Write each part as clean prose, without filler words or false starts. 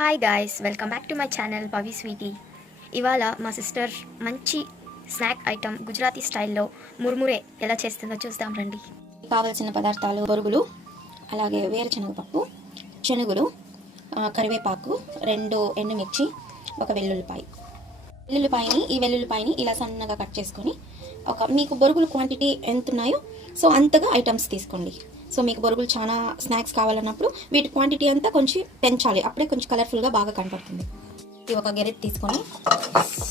Hi guys, welcome back to my channel Pavi sweety. ఇవాళ మా sister మంచి స్నాక్ ఐటమ్ గుజరాతీ స్టైల్లో ముర్మురే ఎలా చేస్తుందో చూద్దాం రండి. కావలసిన పదార్థాలు: బొరుగులు, అలాగే వేరుశనగపప్పు, శనగలు, కరివేపాకు, 2 ఎండుమిర్చి, ఒక వెల్లుల్లిపాయని ఈ వెల్లుల్లిపాయని ఇలా సన్నగా కట్ చేసుకొని మీకు బొరుగులు క్వాంటిటీ ఎంత ఉన్నాయో సో అంతగా ఐటమ్స్ తీసుకోండి. సో మీకు బొరుగులు చాలా స్నాక్స్ కావాలన్నప్పుడు వీటి క్వాంటిటీ అంతా కొంచెం పెంచాలి, అప్పుడే కొంచెం కలర్ఫుల్గా బాగా కనపడుతుంది. ఇది ఒక గెరెట్ తీసుకొని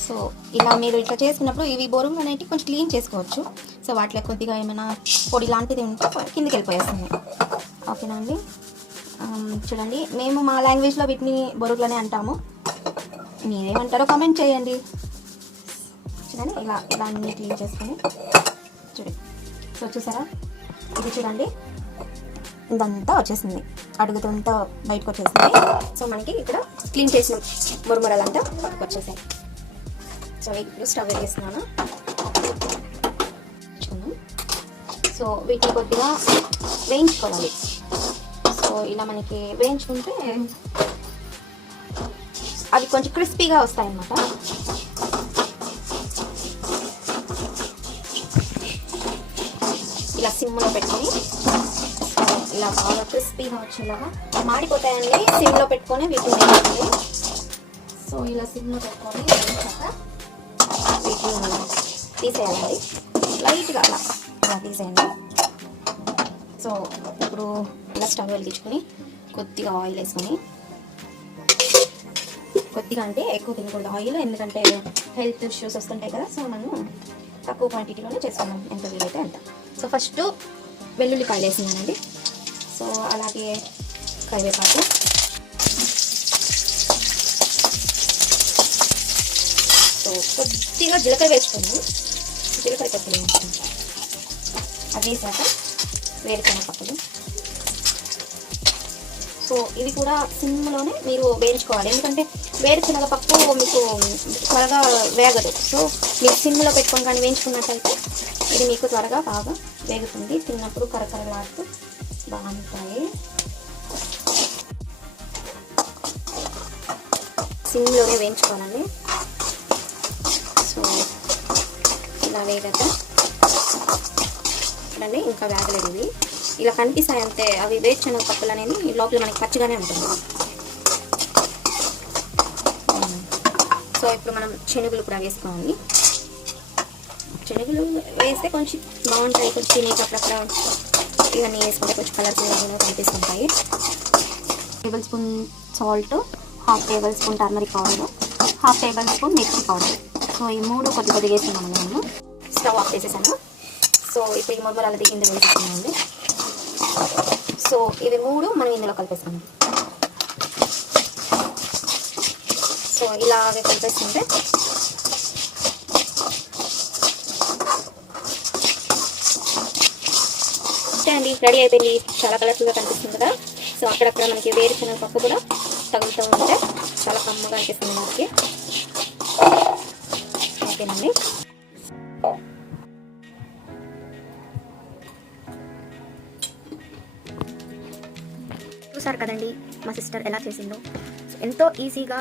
సో ఇలా మీరు ఇట్లా చేసుకున్నప్పుడు ఇవి బొరుగులు అనేవి కొంచెం క్లీన్ చేసుకోవచ్చు. సో వాటిలో కొద్దిగా ఏమైనా పొడి లాంటిది ఉంటే కిందికి వెళ్ళిపోయేస్తుంది. ఓకేనా అండి? చూడండి, మేము మా లాంగ్వేజ్లో వీటిని బొరుగులనే అంటాము. మీరేమంటారో కామెంట్ చేయండి. చూడండి, ఇలా అన్నీ క్లీన్ చేసుకొని చూడండి. సో చూసారా, ఇది చూడండి ఇదంతా వచ్చేసింది, అడుగుతంతా బయటకు వచ్చేసింది. సో మనకి ఇక్కడ క్లీన్ చేసిన మురుమురలంతా పక్కకు వచ్చేసాయి. సో ఇప్పుడు స్టవ్ వేస్తున్నాను. సో వీటిని కొద్దిగా వేయించుకోవాలి. సో ఇలా మనకి వేయించుకుంటే అవి కొంచెం క్రిస్పీగా వస్తాయి అన్నమాట. ఇలా సిమ్లో పెట్టుకొని ఇలా బాగా క్రిస్పీగా వచ్చేలాగా మాడిపోతాయండి. సిమ్లో పెట్టుకొని వీటిని వేయాలి. సో ఇలా సిమ్లో పెట్టుకొని వేయించాక వీటిని తీసేయాలండి. లైట్గా అలా తీసేయండి. సో ఇప్పుడు ఇలా స్టవ్ వెలిగించుకొని కొద్దిగా ఆయిల్ వేసుకొని, కొద్దిగా అంటే ఎక్కువ తినకూడదు ఆయిల్, ఎందుకంటే హెల్త్ ఇష్యూస్ వస్తుంటాయి కదా. సో మనం తక్కువ క్వాంటిటీలోనే చేసుకున్నాం, ఎంత వీలైతే అంత. సో ఫస్ట్ వెల్లుల్లిపాయలు వేసినానండి. సో అలాగే కరివేపాకు, సో కొద్దిగా జీలకర్ర వేసుకున్నాను. జీలకర్ర కొద్దిగా వేసుకున్నాను. అది వేసాక వేరుశనగపప్పులు. సో ఇవి కూడా సిమ్లోనే మీరు వేయించుకోవాలి, ఎందుకంటే వేరుశనగపప్పు మీకు త్వరగా వేగదు. సో మీరు సిమ్లో పెట్టుకొని కానీ వేయించుకున్నట్లయితే ఇది మీకు త్వరగా బాగా వేగుతుంది. తిన్నప్పుడు కరకరలాడుతూ బాగుంటాయి. సిమ్లోనే వేయించుకోవాలండి. సో ఇలా వేగాక చూడండి, ఇంకా వేగలేదు ఇవి, ఇలా కనిపిస్తాయి అంతే. అవి వేరుశనగ పప్పులు అనేది లోపల మనకి పచ్చిగానే ఉంటుంది. సో ఇప్పుడు మనం శనగలు కూడా వేసుకోవాలి. శనగలు వేస్తే కొంచెం బాగుంటాయి, కొంచెం తినేటప్పుడు ఇవన్నీ వేసుకుంటే కొంచెం కలర్ఫుల్గా కనిపిస్తుంటాయి. Table spoon salt, 1/2 table spoon turmeric powder, 1/2 table spoon మిర్చి పౌడర్. సో ఈ 3 కొద్దిగా వేసుకున్నాము. నేను స్టవ్ ఆఫ్ చేసేసాను. సో ఇప్పుడు ఈ మురుమురాలు అది ఇందులో వేసుకున్నామండి. సో ఇవి 3 మనం ఇందులో కలిపేస్తాము. సో ఇలాగే కలిపేస్తుంటే అండి రెడీ అయిపోయింది. చాలా కలర్ఫుల్గా కనిపిస్తుంది కదా. సో అక్కడక్కడ మనకి వేరుశనగ పప్పు కూడా తగులుతూ ఉంటే చాలా కమ్మగా అనిపిస్తుంది మనకి. ఓకేనండి. చూసారు కదండి మా సిస్టర్ ఎలా చేసిందో. ఎంతో ఈజీగా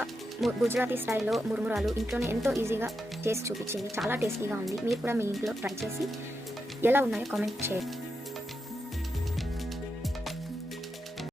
గుజరాతీ స్టైల్లో మురుమురాలు ఇంట్లోనే ఎంతో ఈజీగా చేసి చూపించింది. చాలా టేస్టీగా ఉంది. మీరు కూడా మీ ఇంట్లో ట్రై చేసి ఎలా ఉన్నాయో కామెంట్ చేయండి.